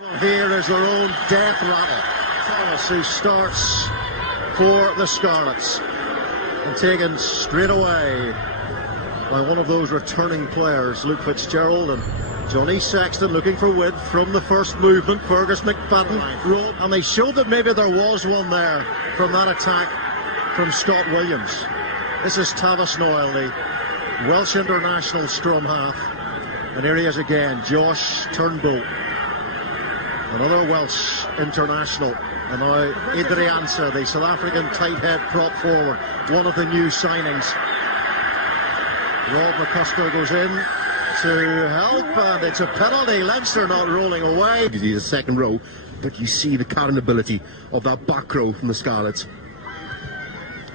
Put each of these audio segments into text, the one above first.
Here is their own death rattle. Thomas, who starts for the Scarlets, and taken straight away by one of those returning players, Luke Fitzgerald, and Johnny Sexton looking for width from the first movement. Fergus McFadden wrote, and they showed that maybe there was one there from that attack from Scott Williams. This is Tavis Noyle, the Welsh international scrum half, and here he is again, Josh Turnbull, another Welsh international, and now Adrianza, the South African tight head prop forward, one of the new signings. Rob McCusker goes in to help, and it's a penalty. Leinster not rolling away. He's a second row, but you see the carrying ability of that back row from the Scarlets.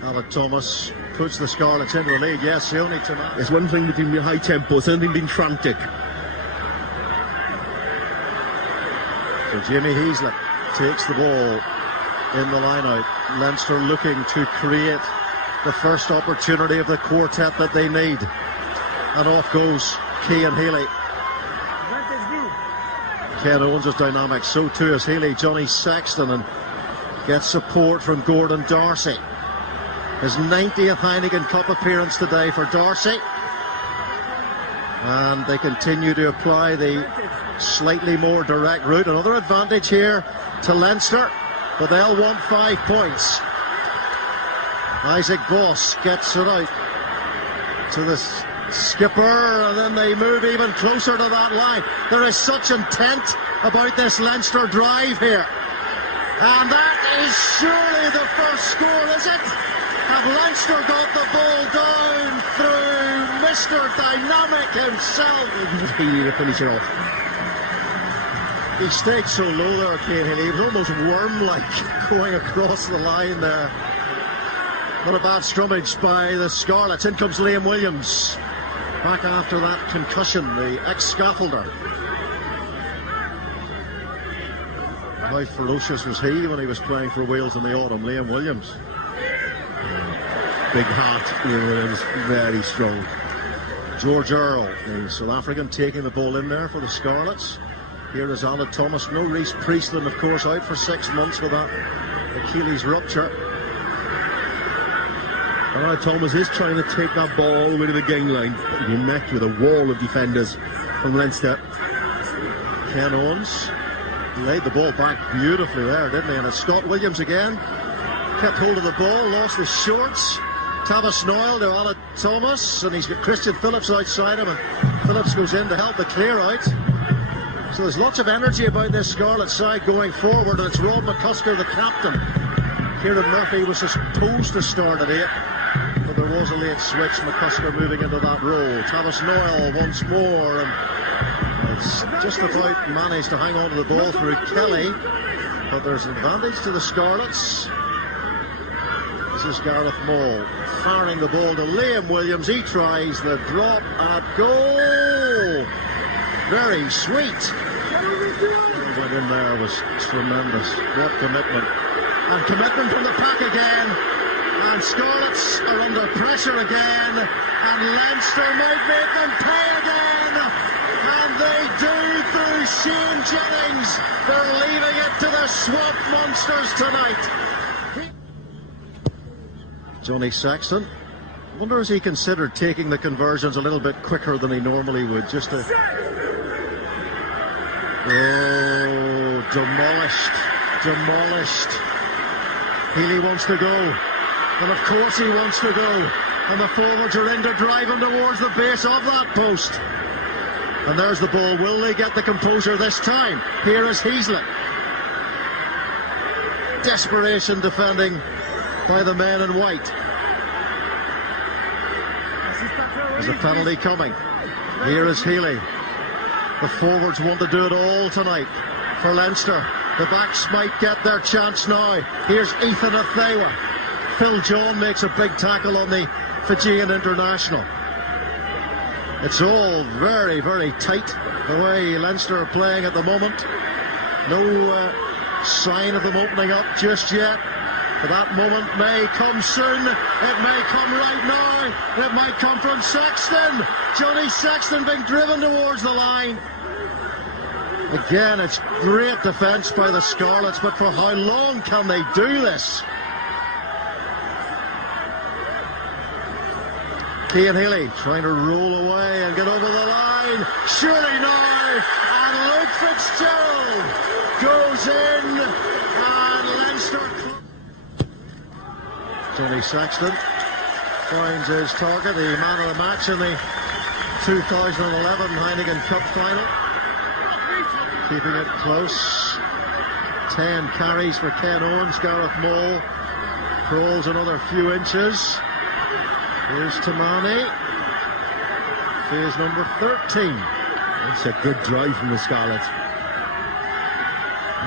Alec Thomas puts the Scarlets into the lead. Yes, only tonight. There's one thing between the high tempo, something being frantic. So Jamie Heaslip takes the ball in the line-out. Leinster looking to create the first opportunity of the quartet that they need. And off goes Cian Healy. Ken Owens is dynamic, so too is Healy. Johnny Sexton, and gets support from Gordon Darcy. His 90th Heineken Cup appearance today for Darcy. And they continue to apply the slightly more direct route. Another advantage here to Leinster, but they'll want 5 points. Isaac Voss gets it out to the skipper, and then they move even closer to that line. There is such intent about this Leinster drive here. And that is surely the first score, is it? Have Leinster got the ball down through Mr. Dynamic himself? Healy to finish it off. He stayed so low there, Cian Healy. He was almost worm-like going across the line there. Not a bad scrummage by the Scarlets. In comes Liam Williams, back after that concussion, the ex-scaffolder. How ferocious was he when he was playing for Wales in the autumn, Liam Williams? Big heart, Liam Williams, very strong. George Earl, the South African, taking the ball in there for the Scarlets. Here is Alec Thomas. No Reece Priestland, of course, out for 6 months with that Achilles rupture. Alright, Thomas is trying to take that ball all the way to the gangline. He met with a wall of defenders from Leinster. Ken Owens laid the ball back beautifully there, didn't he? And it's Scott Williams again. Kept hold of the ball, lost his shorts. Tavis Noyle to Alec Thomas, and he's got Christian Phillips outside him, and Phillips goes in to help the clear out. So there's lots of energy about this Scarlet side going forward, and it's Rob McCusker, the captain. Kieran Murphy was supposed to start at 8. But there was a late switch, McCusker moving into that role. Tavis Noyle once more, and it's just about managed to hang on to the ball through Kelly. But there's an advantage to the Scarlets. This is Gareth Moll firing the ball to Liam Williams. He tries the drop at goal. Very sweet. What went in there was tremendous. What commitment. And commitment from the pack again. And Scarlets are under pressure again, and Leinster might make them pay again, and they do through Shane Jennings. They're leaving it to the Swamp Monsters tonight. Johnny Sexton, I wonder has he considered taking the conversions a little bit quicker than he normally would, just to... Oh, demolished. Healy wants to go. And of course he wants to go. And the forwards are in to drive him towards the base of that post. And there's the ball. Will they get the composure this time? Here is Heaslip. Desperation defending by the men in white. There's a penalty coming. Here is Healy. The forwards want to do it all tonight for Leinster. The backs might get their chance now. Here's Ethan Athewa. Phil John makes a big tackle on the Fijian international. It's all very, very tight the way Leinster are playing at the moment. No sign of them opening up just yet. But that moment may come soon. It may come right now. It might come from Sexton. Johnny Sexton being driven towards the line. Again, it's great defence by the Scarlets, but for how long can they do this? Cian Healy trying to roll away and get over the line. Surely now, and Luke Fitzgerald goes in, and Leinster. Tony Sexton finds his target, the man of the match in the 2011 Heineken Cup final. Keeping it close. 10 carries for Ken Owens. Gareth Moll crawls another few inches. Here's Tamani. Phase number 13. That's a good drive from the Scarlets.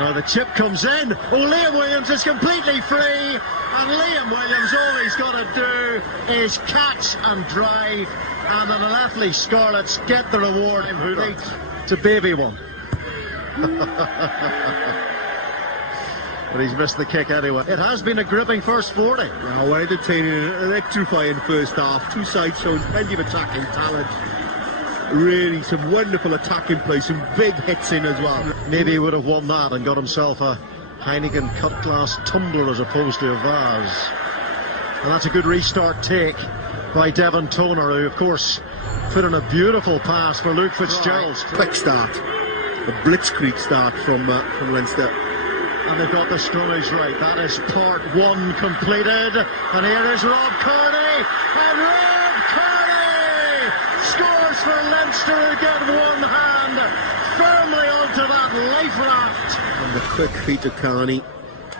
Now the chip comes in. Oh, Liam Williams is completely free. And Liam Williams, all he's got to do is catch and drive. And the Llanelli Scarlets get the reward to baby one. But he's missed the kick anyway. It has been a gripping first 40. Now, entertaining and electrifying first half. Two sides showing plenty of attacking talent. Really, some wonderful attacking play, some big hits in as well. Maybe he would have won that and got himself a Heineken Cup glass tumbler as opposed to a vase. And that's a good restart take by Devon Toner, who of course put in a beautiful pass for Luke Fitzgerald. Quick start, a blitzkrieg start from Leinster. And they've got the scrummage right. That is part one completed. And here is Rob Kearney. And Rob Kearney scores for Leinster who get one hand firmly onto that life raft. And the quick feet of Kearney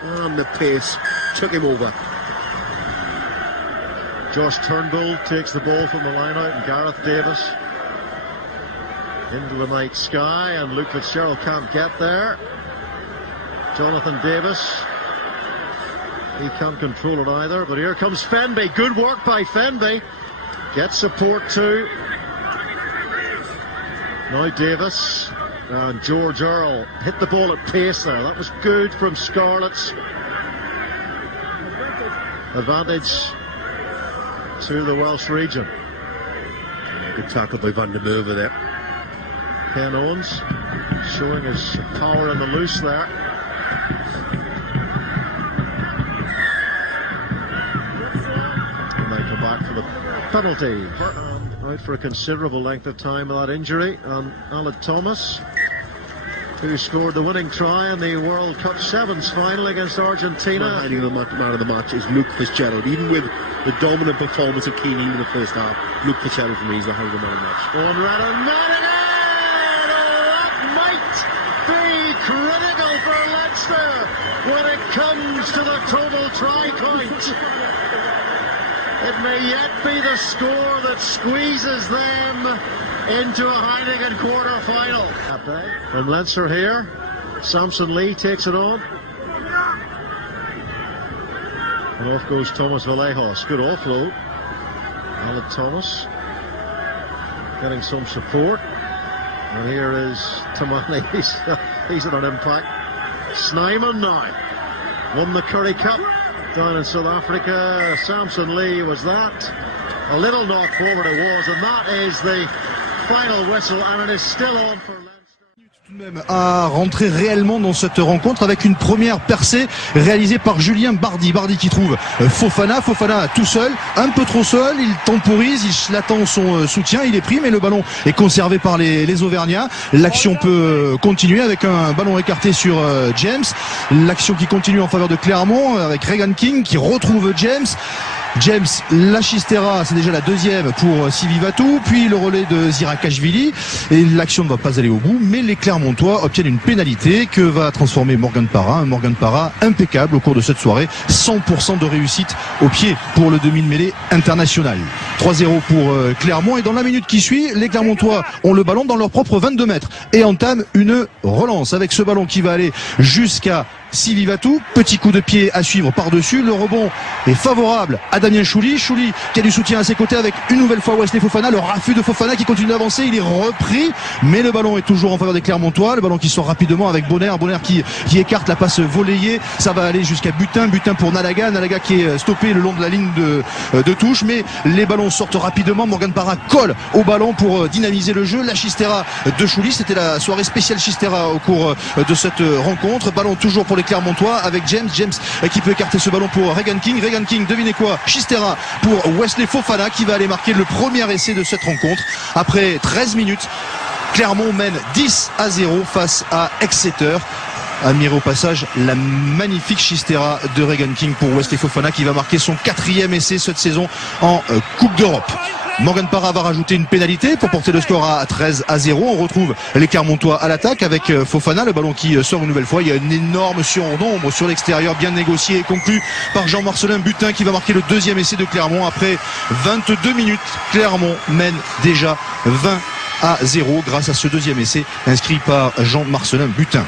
and the pace took him over. Josh Turnbull takes the ball from the line out, and Gareth Davis into the night sky, and Luke Fitzgerald can't get there. Jonathan Davis, he can't control it either, but here comes Fenby. Good work by Fenby. Gets support too. Now Davis and George Earl hit the ball at pace there. That was good from Scarlets. Advantage to the Welsh region. Good tackle by Van der Merwe there. Ken Owens showing his power in the loose there. And they come back for the penalty. Out for a considerable length of time with that injury. And Aled Thomas, who scored the winning try in the World Cup Sevens final against Argentina. The man of the match is Luke Fitzgerald. Even with the dominant performance of Keane in the first half, Luke Fitzgerald for me is the man of the match. On Redden Madigan! That might be critical for Leinster when it comes to the total try count. It may yet be the score that squeezes them into a Heineken quarter final. From Leinster here, Samson Lee takes it on. And off goes Thomas Vallejos. Good offload. Aled Thomas getting some support. And here is Tamani. He's at an impact. Snyman now won the Currie Cup down in South Africa. Samson Lee was that. A little knock forward it was, and that is the final whistle, and it is still on for Leinster. Même à rentrer réellement dans cette rencontre avec une première percée réalisée par Julien Bardi. Bardi qui trouve Fofana tout seul, un peu trop seul, il temporise, il attend son soutien, il est pris, mais le ballon est conservé par les Auvergnats. L'action peut continuer avec un ballon écarté sur James. L'action qui continue en faveur de Clermont avec Regan King qui retrouve James. James Lachistera, c'est déjà la deuxième pour Sivivatou, puis le relais de Zirakashvili, et l'action ne va pas aller au bout, mais les Clermontois obtiennent une pénalité que va transformer Morgan Parra, un Morgan Parra impeccable au cours de cette soirée, 100% de réussite au pied pour le demi-mêlée international. 3-0 pour Clermont, et dans la minute qui suit, les Clermontois ont le ballon dans leur propre 22 mètres et entament une relance avec ce ballon qui va aller jusqu'à Sivivatou, petit coup de pied à suivre par-dessus, le rebond est favorable à Damien Chouli qui a du soutien à ses côtés avec une nouvelle fois Wesley Fofana, le raffut de Fofana qui continue d'avancer, il est repris, mais le ballon est toujours en faveur des Clermontois, le ballon qui sort rapidement avec Bonner qui écarte la passe volleyée, ça va aller jusqu'à Butin pour Nalaga qui est stoppé le long de la ligne de touche, mais les ballons sortent rapidement, Morgan Parra colle au ballon pour dynamiser le jeu, la Chistera de Chouli, c'était la soirée spéciale Chistera au cours de cette rencontre, ballon toujours pour les Clermontois avec James qui peut écarter ce ballon pour Regan King, devinez quoi, Chistera pour Wesley Fofana qui va aller marquer le premier essai de cette rencontre après 13 minutes. Clermont mène 10-0 face à Exeter. Admirez au passage la magnifique Chistera de Regan King pour Wesley Fofana qui va marquer son 4e essai cette saison en Coupe d'Europe. Morgan Parra va rajouter une pénalité pour porter le score à 13-0. On retrouve les Clermontois à l'attaque avec Fofana, le ballon qui sort une nouvelle fois. Il y a une énorme surnombre sur l'extérieur, bien négocié et conclu par Jean-Marcelin Butin qui va marquer le 2e essai de Clermont. Après 22 minutes, Clermont mène déjà 20-0 grâce à ce 2e essai inscrit par Jean-Marcelin Butin.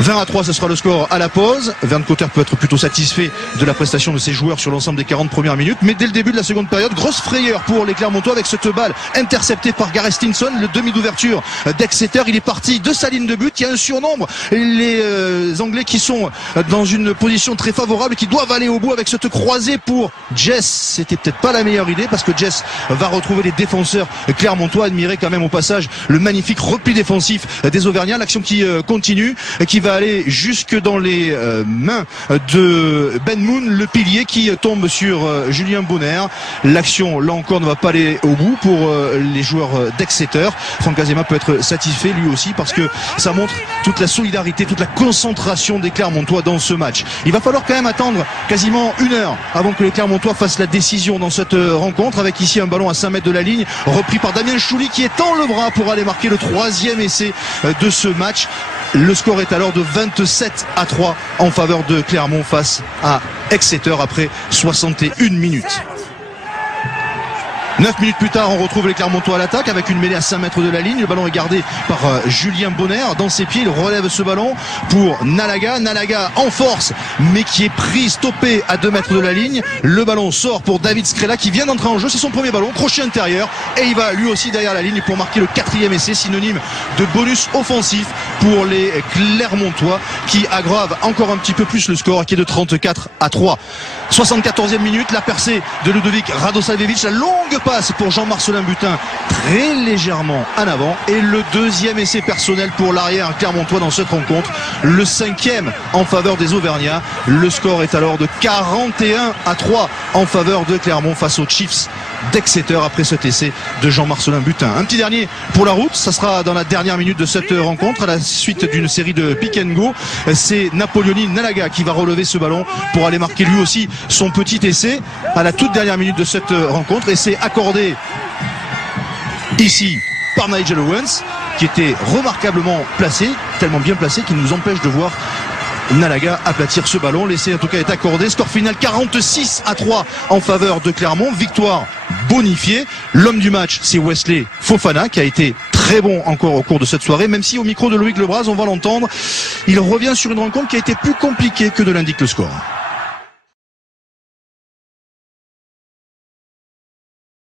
20-3, ce sera le score à la pause. Vern Cotter peut être plutôt satisfait de la prestation de ses joueurs sur l'ensemble des 40 premières minutes. Mais dès le début de la seconde période, grosse frayeur pour les Clermontois avec cette balle interceptée par Gareth Stinson, le demi d'ouverture d'Exeter. Il est parti de sa ligne de but. Il y a un surnombre. Les Anglais qui sont dans une position très favorable, qui doivent aller au bout avec cette croisée pour Jess. C'était peut-être pas la meilleure idée parce que Jess va retrouver les défenseurs clermontois. Admirer quand même au passage le magnifique repli défensif des Auvergnats. L'action qui continue, qui va aller jusque dans les mains de Ben Moon, le pilier qui tombe sur Julien Bonner. L'action là encore ne va pas aller au bout pour les joueurs d'Exeter. Franck Azema peut être satisfait lui aussi parce que ça montre toute la solidarité, toute la concentration des Clermontois dans ce match. Il va falloir quand même attendre quasiment 1 heure avant que les Clermontois fassent la décision dans cette rencontre, avec ici un ballon à 5 mètres de la ligne repris par Damien Chouli qui étend le bras pour aller marquer le 3e essai de ce match. Le score est alors de 27-3 en faveur de Clermont face à Exeter après 61 minutes. 9 minutes plus tard, on retrouve les Clermontois à l'attaque avec une mêlée à 5 mètres de la ligne. Le ballon est gardé par Julien Bonner dans ses pieds. Il relève ce ballon pour Nalaga en force, mais qui est pris, stoppé à 2 mètres de la ligne. Le ballon sort pour David Skrela qui vient d'entrer en jeu. C'est son premier ballon, crochet intérieur, et il va lui aussi derrière la ligne pour marquer le 4e essai, synonyme de bonus offensif pour les Clermontois qui aggrave encore un petit peu plus le score qui est de 34-3. 74e minute, la percée de Ludovic Radosavljevic, la longue passe pour Jean-Marcelin Butin très légèrement en avant, et le 2e essai personnel pour l'arrière clermontois dans cette rencontre, le 5e en faveur des Auvergnats. Le score est alors de 41-3 en faveur de Clermont face aux Chiefs d'Exeter après cet essai de Jean-Marcelin Butin. Un petit dernier pour la route, ça sera dans la dernière minute de cette rencontre à la suite d'une série de pick and go. C'est Napoleoni Nalaga qui va relever ce ballon pour aller marquer lui aussi son petit essai à la toute dernière minute de cette rencontre, et c'est accordé ici par Nigel Owens qui était remarquablement placé, tellement bien placé qu'il nous empêche de voir Nalaga aplatir ce ballon. L'essai en tout cas est accordé. Score final 46-3 en faveur de Clermont. Victoire bonifiée. L'homme du match, c'est Wesley Fofana qui a été très bon encore au cours de cette soirée, même si au micro de Loïc Lebras, on va l'entendre, il revient sur une rencontre qui a été plus compliquée que ne l'indique le score.